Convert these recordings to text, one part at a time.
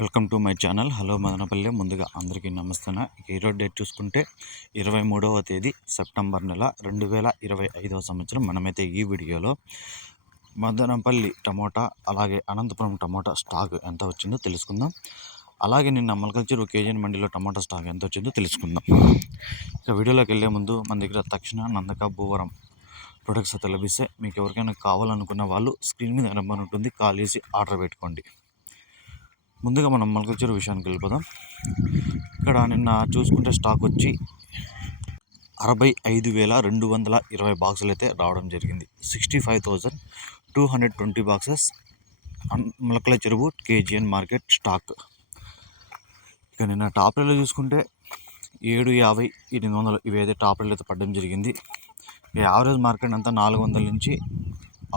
Welcome to my channel. Hello Madanapalle ముందుగా అందరికీ నమస్తే ఈరోజు డేట్ చూసుకుంటే ఇరవై మూడవ తేదీ సెప్టెంబర్ నెల రెండు వేల ఇరవై ఐదవ సంవత్సరం. మనమైతే ఈ వీడియోలో మదనపల్లి టమోటా అలాగే అనంతపురం టమోటా స్టాక్ ఎంత వచ్చిందో తెలుసుకుందాం. అలాగే నిన్న మల్కల్చూరు కేజీఎన్ మండిలో టమాటా స్టాక్ ఎంత వచ్చిందో తెలుసుకుందాం. ఇక వీడియోలోకి వెళ్ళే ముందు మన దగ్గర తక్షణ నందక భూవరం ప్రొడక్ట్స్ అయితే లభిస్తే మీకు ఎవరికైనా కావాలనుకున్న వాళ్ళు స్క్రీన్ మీద నెంబర్ ఉంటుంది కాల్ చేసి ఆర్డర్ పెట్టుకోండి. ముందుగా మనం మల్కల్చూరు విషయానికి వెళ్ళిపోదాం. ఇక్కడ నిన్న చూసుకుంటే స్టాక్ వచ్చి అరవై ఐదు వేల రెండు వందల ఇరవై బాక్సులు అయితే రావడం జరిగింది. Sixty five thousand two hundred twenty boxes Molakala Cheruvu KGN market stock. ఇక నిన్న టాప్ రేట్లో చూసుకుంటే ఏడు యాభై ఎనిమిది వందలు ఇవి అయితే టాప్ రేట్లు అయితే పడడం జరిగింది. యావరేజ్ మార్కెట్ అంతా నాలుగు వందల నుంచి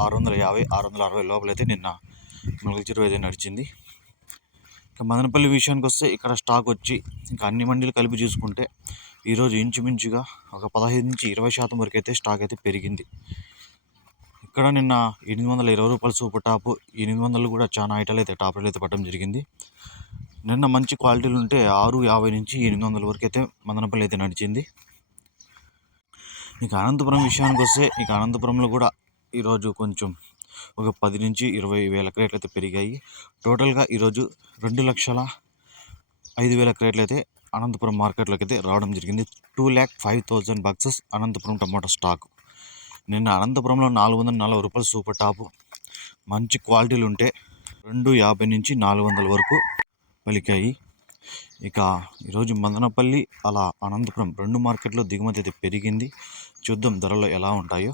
ఆరు వందల యాభై ఆరు వందల అరవై లోపలైతే నిన్న మొలకల చెరువు అయితే నడిచింది. ఇక మదనపల్లి విషయానికి వస్తే ఇక్కడ స్టాక్ వచ్చి ఇంకా అన్ని మండీలు కలిపి చూసుకుంటే ఈరోజు ఇంచుమించుగా ఒక పదహైదు నుంచి ఇరవై శాతం వరకు అయితే స్టాక్ అయితే పెరిగింది. ఇక్కడ నిన్న ఎనిమిది వందల ఇరవై రూపాయల సూపర్ టాప్ ఎనిమిది వందలు కూడా చాలా ఐటాలు అయితే టాప్ రేట్లు అయితే పడడం జరిగింది. నిన్న మంచి క్వాలిటీలు ఉంటే ఆరు యాభై నుంచి ఎనిమిది వందల వరకు అయితే మదనపల్లి అయితే నడిచింది. ఇక అనంతపురం విషయానికి వస్తే ఇక అనంతపురంలో కూడా ఈరోజు కొంచెం ఒక పది నుంచి ఇరవై వేల క్రేట్లు అయితే పెరిగాయి. టోటల్గా ఈరోజు రెండు లక్షల ఐదు వేల క్రేట్లు అయితే అనంతపురం మార్కెట్లోకి అయితే రావడం జరిగింది. Two lakh five thousand boxes Anantapuram tomato stock. నిన్న అనంతపురంలో నాలుగు వందల నలభై రూపాయలు సూపర్ టాపు. మంచి క్వాలిటీలు ఉంటే రెండు యాభై నుంచి నాలుగు వందల వరకు పలికాయి. ఇక ఈరోజు మదనపల్లి అలా అనంతపురం రెండు మార్కెట్లో దిగుమతి అయితే పెరిగింది. చూద్దాం ధరలు ఎలా ఉంటాయో.